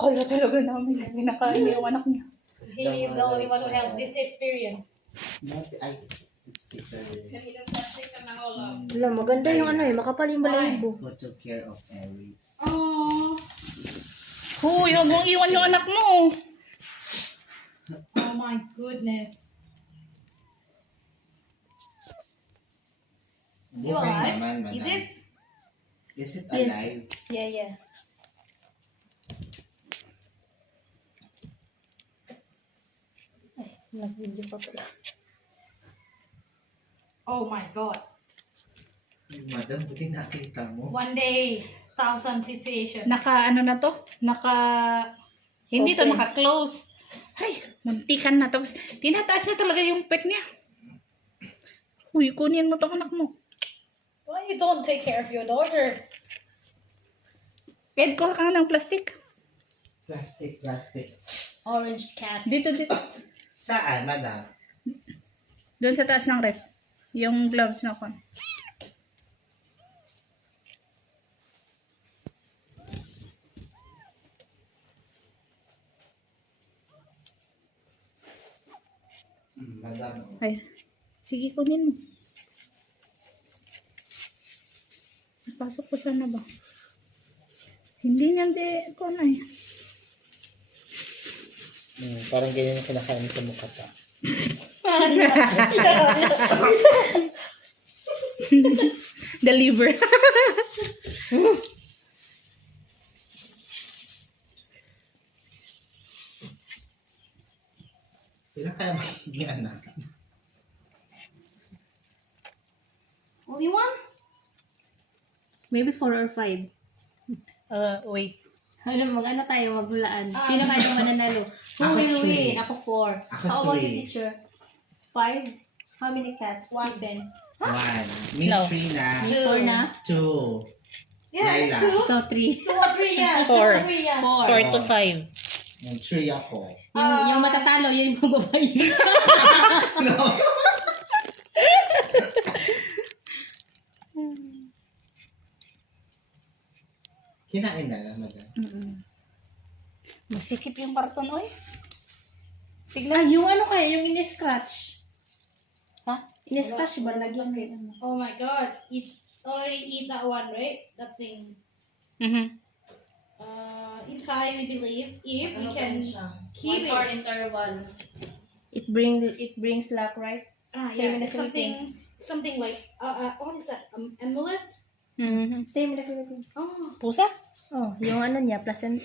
Kala talaga namin na pinakain yung anak niya. He is the only one who has this experience. It's different. Wala, maganda yung ano eh, makapal yung balahibo. Who took care of Aries? Oh. Huy, huwag mong iwan yung anak mo. Oh my goodness. You Buhay alive? naman, Is madam. it? Is it Yes. alive? Yeah. Nag-video pa pala. Oh my God. Madam, buti nakita mo. One day, thousand situation. Ano na to? Hindi to Open. naka-close. Ay, muntikan na. Tapos, tinataas na talaga yung pet niya. Uy, kunin mo tong anak mo. Why you don't take care of your daughter? Pet ko ka ng plastic. Plastic. Orange cat. Dito. Saan, madam? Doon sa taas ng ref. Yung gloves na kon. Madam. Ay, sige, kunin mo. Pasok ko sana ba? Hindi niya, ko na eh. Parang ganyan yung kinakain sa mukha pa. The liver. Kailan kaya magiging anak? Only one? Maybe 4 or 5. Wait. Ano, mag-ano tayo, maghulaan. Sino kaya yung mananalo? Who Ako will three. win? Ako 4. Ako How about the 3. teacher? 5? How many cats? One. Then. 1. Me No. 3 na. 4 na? 2. Yeah, Laila. two. Ito, 3. Two or three, yeah. Two Four. or three, yeah. 4 to 5. Yung 3 ako. Yung matatalo, yun yung babae. No. Kinain na lang, madam. Masikip yung karton, oy. Ah, yung ano kaya, yung in-scratch. Ha? In-scratch ba? Lagyan kayo. Oh my God. It already eat that one, right? That thing. In time, we believe if we can keep it. interval. It brings luck, right? Yeah, Same in the it's something, Philippines. something like what is that? Amulet? Same in the Philippines. Oh, Pusa? Oh, yung ano niya, placenta.